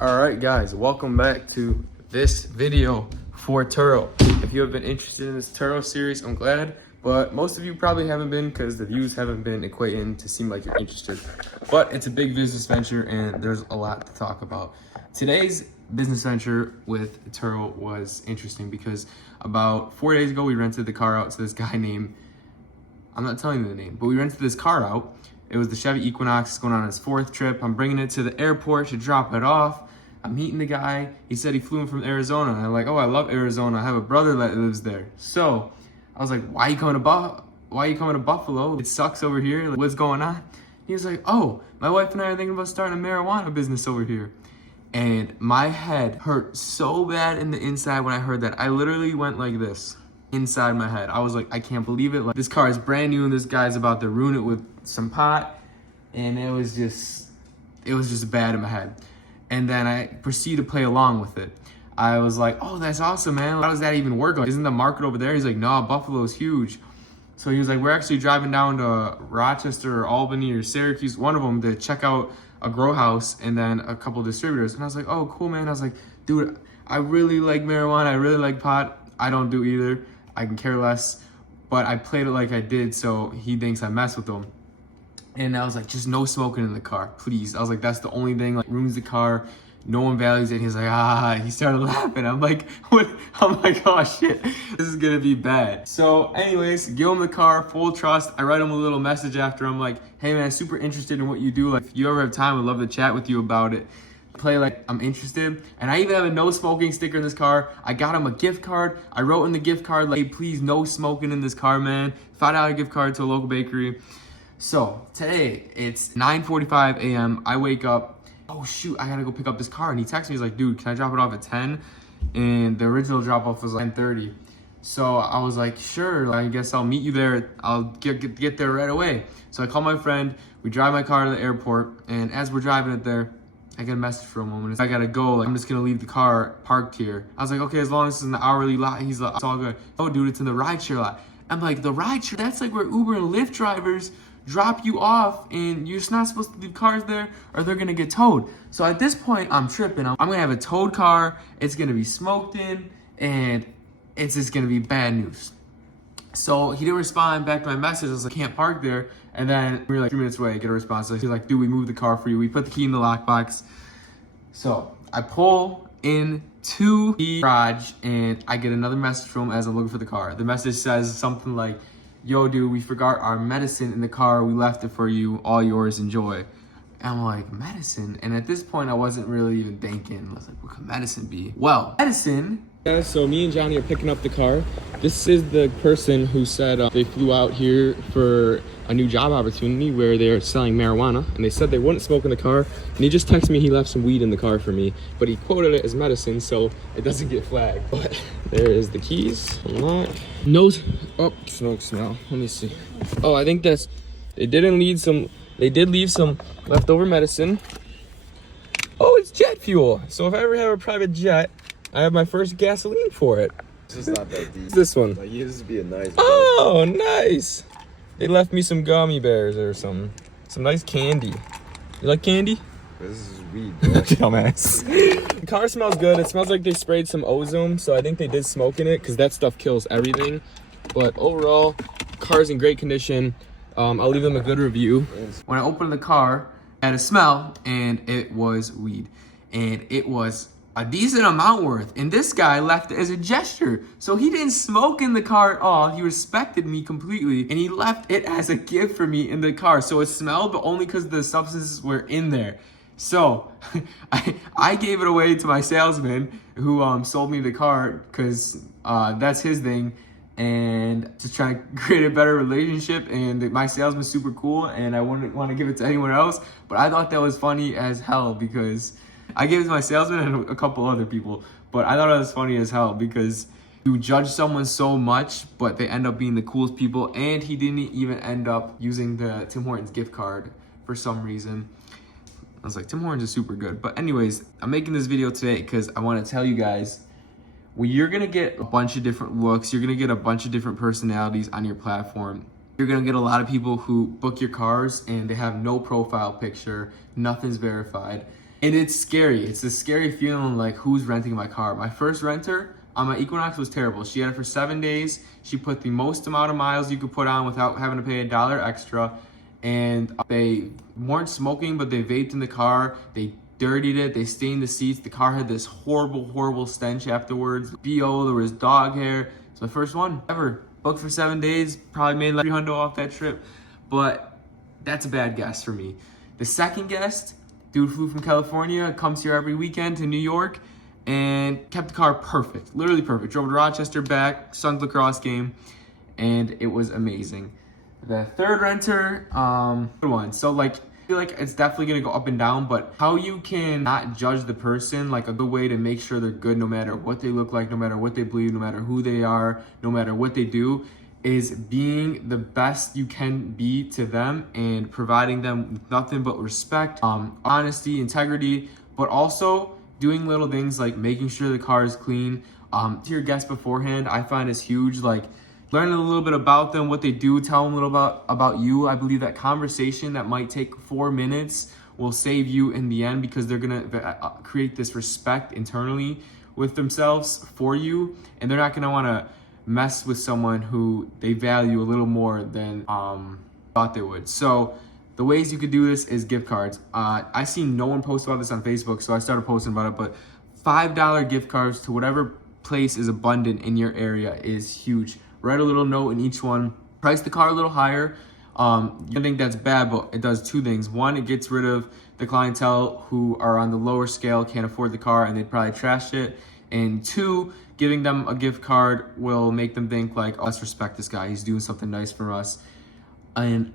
Alright guys, welcome back to this video for Turo. If you have been interested in this Turo series, I'm glad, but most of you probably haven't been because the views haven't been equating to seem like you're interested. But it's a big business venture and there's a lot to talk about. Today's business venture with Turo was interesting because about 4 days ago we rented the car out to this guy named, I'm not telling you the name, but we rented this car out. It was the Chevy Equinox. It's going on its 4th trip. I'm bringing it to the airport to drop it off. I'm meeting the guy. He said he flew in from Arizona. And I'm like, oh, I love Arizona. I have a brother that lives there. So I was like, why are you coming to Buffalo? It sucks over here. Like, what's going on? He was like, oh, my wife and I are thinking about starting a marijuana business over here. And my head hurt so bad in the inside when I heard that. I literally went like this inside my head. I was like, I can't believe it. Like, this car is brand new and this guy's about to ruin it with some pot. And it was just bad in my head. And then I proceeded to play along with it. I was like, oh, that's awesome, man. How does that even work? Like, isn't the market over there? He's like, no, Buffalo is huge. So he was like, we're actually driving down to Rochester or Albany or Syracuse, one of them, to check out a grow house and then a couple of distributors. And I was like, oh, cool, man. I was like, dude, I really like marijuana. I really like pot. I don't do either. I can care less. But I played it like I did, so he thinks I mess with him. And I was like, just no smoking in the car, please. I was like, that's the only thing, like, ruins the car. No one values it. He's like, he started laughing. I'm like, what? I'm like, oh shit, this is gonna be bad. So anyways, give him the car, full trust. I write him a little message after. I'm like, hey man, super interested in what you do. Like, if you ever have time, I'd love to chat with you about it. Play like I'm interested. And I even have a no smoking sticker in this car. I got him a gift card. I wrote in the gift card, like, hey, please, no smoking in this car, man. $5 gift card to a local bakery. So today it's 9:45 a.m. I wake up, oh shoot, I gotta go pick up this car. And he texts me, he's like, dude, can I drop it off at 10? And the original drop off was like 10:30. So I was like, sure, I guess I'll meet you there. I'll get there right away. So I call my friend, we drive my car to the airport. And as we're driving it there, I get a message from him and I gotta go. Like, I'm just gonna leave the car parked here. I was like, okay, as long as it's in the hourly lot. He's like, it's all good. Oh dude, it's in the rideshare lot. I'm like, the rideshare, that's like where Uber and Lyft drivers drop you off and you're just not supposed to leave cars there or they're gonna get towed. So at this point, I'm tripping. I'm gonna have a towed car, it's gonna be smoked in, and it's just gonna be bad news. So he didn't respond back to my message. I was like, can't park there. And then we were like 3 minutes away, I get a response. So he's like, dude, we moved the car for you. We put the key in the lockbox. So I pull into the garage and I get another message from him as I'm looking for the car. The message says something like, yo, dude, we forgot our medicine in the car. We left it for you. All yours. Enjoy. And I'm like, medicine? And at this point, I wasn't really even thinking. I was like, what could medicine be? Well, medicine. Yeah, so me and Johnny are picking up the car. This is the person who said they flew out here for a new job opportunity where they're selling marijuana. And they said they wouldn't smoke in the car. And he just texted me he left some weed in the car for me. But he quoted it as medicine, so it doesn't get flagged. But there is the keys. Unlock. No, oh, smoke smell. Let me see. Oh, I think that's, they did leave some leftover medicine. Oh, it's jet fuel. So if I ever have a private jet, I have my first gasoline for it. This is not that deep. This one. Like, you just be a nice Oh, nice. They left me some gummy bears or something. Some nice candy. You like candy? This is weed, bro. Dumbass. The car smells good. It smells like they sprayed some ozone, so I think they did smoke in it because that stuff kills everything. But overall, car's in great condition. I'll leave them a good review. When I opened the car, I had a smell, and it was weed. And it was a decent amount worth. And this guy left it as a gesture. So he didn't smoke in the car at all. He respected me completely. And he left it as a gift for me in the car. So it smelled, but only because the substances were in there. So I gave it away to my salesman who sold me the car because that's his thing. And just trying to create a better relationship. And my salesman's super cool. And I wouldn't want to give it to anyone else. But I thought that was funny as hell because I gave it to my salesman and a couple other people, but I thought it was funny as hell because you judge someone so much, but they end up being the coolest people, and he didn't even end up using the Tim Hortons gift card for some reason. I was like, Tim Hortons is super good. But anyways, I'm making this video today because I want to tell you guys, well, you're going to get a bunch of different looks. You're going to get a bunch of different personalities on your platform. You're going to get a lot of people who book your cars and they have no profile picture, nothing's verified. And it's scary. It's a scary feeling like who's renting my car. My first renter on my Equinox was terrible. She had it for 7 days. She put the most amount of miles you could put on without having to pay $1 extra. And they weren't smoking, but they vaped in the car. They dirtied it. They stained the seats. The car had this horrible, horrible stench afterwards. BO, there was dog hair. It's my first one ever. Booked for 7 days. Probably made like $300 off that trip. But that's a bad guess for me. The second guest, dude flew from California, comes here every weekend to New York, and kept the car perfect, literally perfect. Drove to Rochester back, sunk lacrosse game, and it was amazing. The third renter, good one. So like, I feel like it's definitely gonna go up and down, but how you can not judge the person, like a good way to make sure they're good no matter what they look like, no matter what they believe, no matter who they are, no matter what they do, is being the best you can be to them and providing them with nothing but respect, honesty, integrity, but also doing little things like making sure the car is clean. To your guests beforehand, I find is huge. Like learning a little bit about them, what they do, tell them a little about you. I believe that conversation that might take 4 minutes will save you in the end, because they're gonna create this respect internally with themselves for you, and they're not gonna wanna mess with someone who they value a little more than thought they would. So the ways you could do this is gift cards. I seen no one post about this on Facebook, so I started posting about it, but $5 gift cards to whatever place is abundant in your area is huge. Write a little note in each one. Price the car a little higher. You think that's bad, but it does two things. One, it gets rid of the clientele who are on the lower scale, can't afford the car, and they'd probably trash it. And two, giving them a gift card will make them think like, oh, let's respect this guy. He's doing something nice for us. And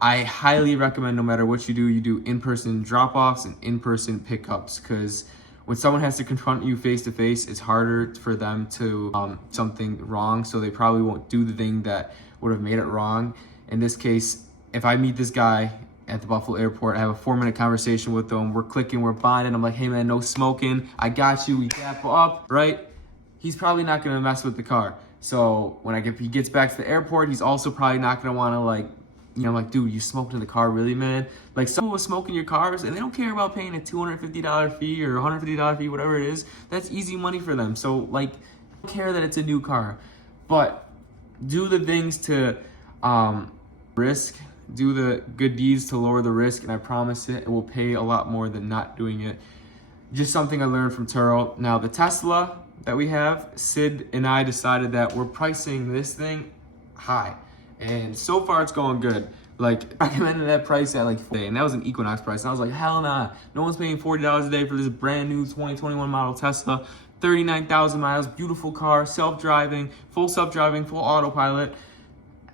I highly recommend, no matter what you do in-person drop-offs and in-person pickups, because when someone has to confront you face to face, it's harder for them to something wrong. So they probably won't do the thing that would have made it wrong. In this case, if I meet this guy at the Buffalo airport, I have a 4-minute conversation with him. We're clicking, we're bonding. I'm like, hey man, no smoking. I got you. We gap up, right? He's probably not gonna mess with the car. So when he gets back to the airport, he's also probably not gonna wanna I'm like, dude, you smoked in the car, really, man? Like, someone was smoking your cars and they don't care about paying a $250 fee or $150 fee, whatever it is. That's easy money for them. So like, don't care that it's a new car, but do the things to risk, do the good deeds to lower the risk, and I promise it will pay a lot more than not doing it. Just something I learned from Turo. Now the Tesla that we have, Sid and I decided that we're pricing this thing high, and so far it's going good. Like, I recommended that price at like $40, and that was an Equinox price, and I was like, hell nah, no one's paying $40 a day for this brand new 2021 model Tesla, 39,000 miles, beautiful car, self-driving, full autopilot.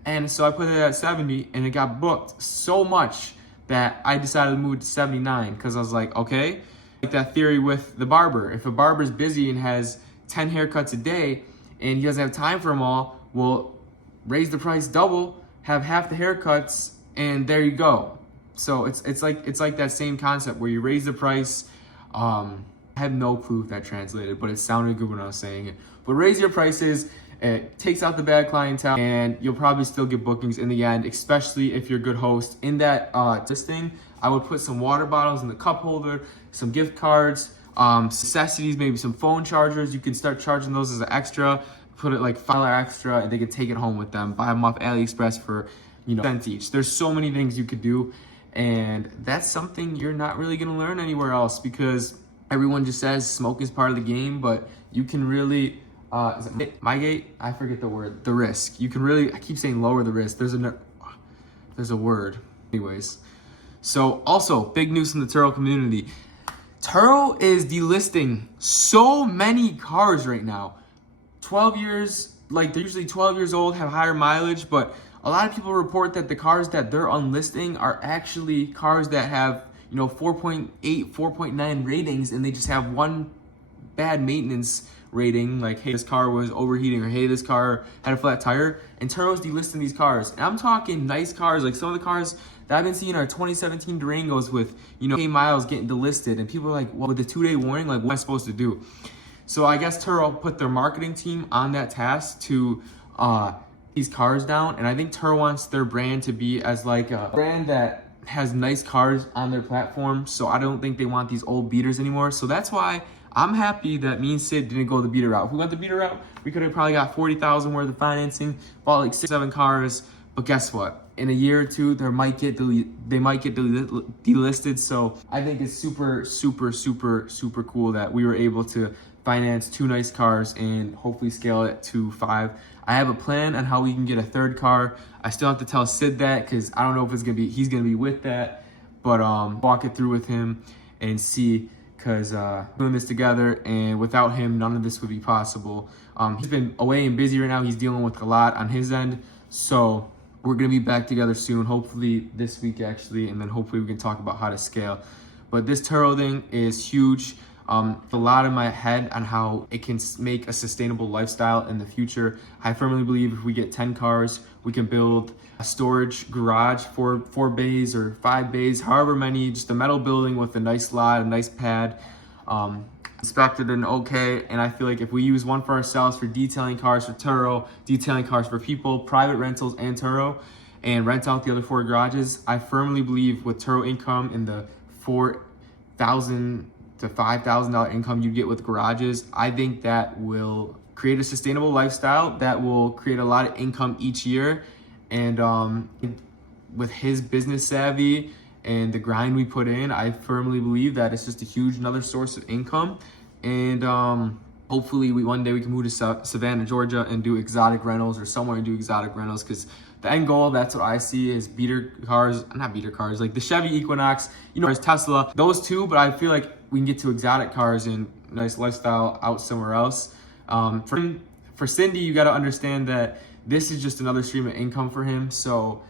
And so I put it at 70, and it got booked so much that I decided to move it to 79, because I was like, okay, like that theory with the barber. If a barber's busy and has 10 haircuts a day and he doesn't have time for them all, well, raise the price double, have half the haircuts, and there you go. So it's like that same concept where you raise the price. I have no clue if that translated, but it sounded good when I was saying it. But raise your prices. It takes out the bad clientele, and you'll probably still get bookings in the end, especially if you're a good host. In that listing, I would put some water bottles in the cup holder, some gift cards, necessities, maybe some phone chargers. You can start charging those as an extra, put it like $5 extra, and they can take it home with them. Buy them off AliExpress for, cents each. There's so many things you could do, and that's something you're not really gonna learn anywhere else, because everyone just says smoke is part of the game, but you can really is it mitigate? I forget the word. The risk. You can really, I keep saying lower the risk. There's a word. Anyways. So also, big news from the Turo community. Turo is delisting so many cars right now. 12 years, like they're usually 12 years old, have higher mileage, but a lot of people report that the cars that they're unlisting are actually cars that have, 4.8, 4.9 ratings, and they just have one bad maintenance rating, like, hey, this car was overheating, or hey, this car had a flat tire. And Turo's delisting these cars, and I'm talking nice cars. Like, some of the cars that I've been seeing are 2017 Durangos with K miles getting delisted, and people are like, well, with the 2-day warning, like, what am I supposed to do? So I guess Turo put their marketing team on that task to these cars down, and I think Turo wants their brand to be as like a brand that has nice cars on their platform, so I don't think they want these old beaters anymore. So that's why I'm happy that me and Sid didn't go the beater route. If we went the beater route, we could have probably got 40,000 worth of financing, bought like 6-7 cars. But guess what? In a year or two, they might get delisted. So I think it's super, super, super, super cool that we were able to finance 2 nice cars and hopefully scale it to 5. I have a plan on how we can get a 3rd car. I still have to tell Sid that because I don't know if he's gonna be with that. But walk it through with him and see, because doing this together, and without him, none of this would be possible. He's been away and busy right now. He's dealing with a lot on his end. So we're gonna be back together soon, hopefully this week actually, and then hopefully we can talk about how to scale. But this Turo thing is huge. A lot in my head on how it can make a sustainable lifestyle in the future. I firmly believe if we get 10 cars, we can build a storage garage, 4 bays or 5 bays, however many, just a metal building with a nice lot, a nice pad, inspected and okay. And I feel like if we use one for ourselves for detailing cars for Turo, detailing cars for people, private rentals and Turo, and rent out the other 4 garages, I firmly believe with Turo income in the $4,000 to $5,000 income you get with garages, I think that will create a sustainable lifestyle that will create a lot of income each year. And with his business savvy and the grind we put in, I firmly believe that it's just a huge another source of income. And hopefully one day we can move to Savannah, Georgia, and do exotic rentals, or somewhere and do exotic rentals, because the end goal, that's what I see, is not beater cars, like the Chevy Equinox, there's Tesla, those 2, but I feel like we can get to exotic cars and nice lifestyle out somewhere else. For Cindy, you got to understand that this is just another stream of income for him. So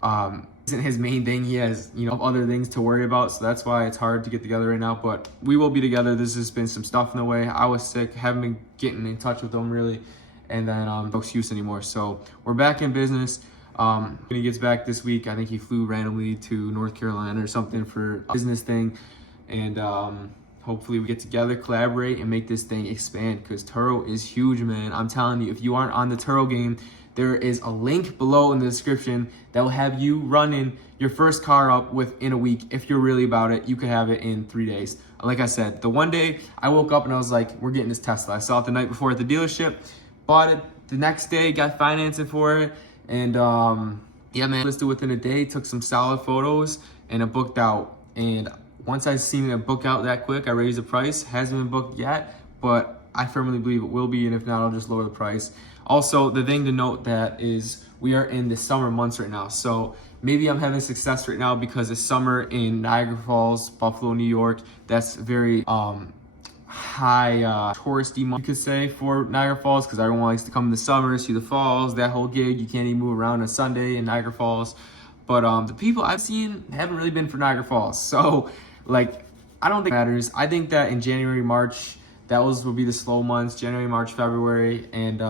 isn't his main thing. He has, other things to worry about. So that's why it's hard to get together right now. But we will be together. There's just been some stuff in the way. I was sick, haven't been getting in touch with him really. And then no excuse anymore. So we're back in business. When he gets back this week, I think he flew randomly to North Carolina or something for a business thing. And hopefully we get together, collaborate, and make this thing expand, because Turo is huge, man. I'm telling you, if you aren't on the Turo game, there is a link below in the description that will have you running your first car up within a week. If you're really about it, you can have it in 3 days. Like I said, the one day I woke up and I was like, we're getting this Tesla. I saw it the night before at the dealership, bought it the next day, got financing for it. And yeah, man, listed within a day, took some solid photos, and it booked out. And once I seen it book out that quick, I raised the price. Hasn't been booked yet, but I firmly believe it will be, and if not, I'll just lower the price. Also, the thing to note that is we are in the summer months right now. So maybe I'm having success right now because it's summer in Niagara Falls, Buffalo, New York. That's very high touristy month, you could say, for Niagara Falls, because everyone likes to come in the summer, see the falls, that whole gig. You can't even move around on Sunday in Niagara Falls. But the people I've seen haven't really been for Niagara Falls. So like, I don't think it matters. I think that in January, March, will be the slow months, January, March, February. And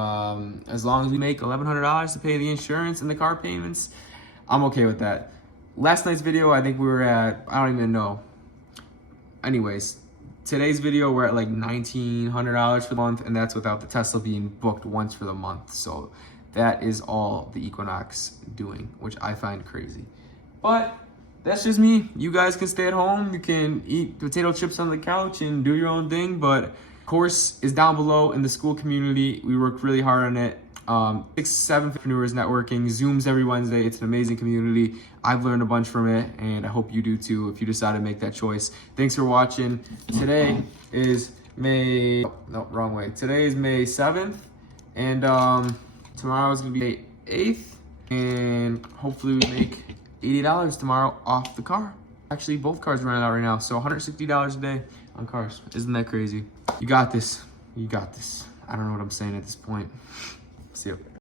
as long as we make $1,100 to pay the insurance and the car payments, I'm okay with that. Last night's video, I think we were at, I don't even know. Anyways, today's video, we're at like $1,900 for the month, and that's without the Tesla being booked once for the month. So that is all the Equinox doing, which I find crazy. But that's just me. You guys can stay at home. You can eat potato chips on the couch and do your own thing. But course is down below in the Skool community. We work really hard on it. 6-7 entrepreneurs networking, Zooms every Wednesday. It's an amazing community. I've learned a bunch from it, and I hope you do too if you decide to make that choice. Thanks for watching. Today is May 7th, and tomorrow is gonna be May 8th, and hopefully we make $80 tomorrow off the car. Actually, both cars are running out right now, so $160 a day on cars. Isn't that crazy? You got this. You got this. I don't know what I'm saying at this point. See you.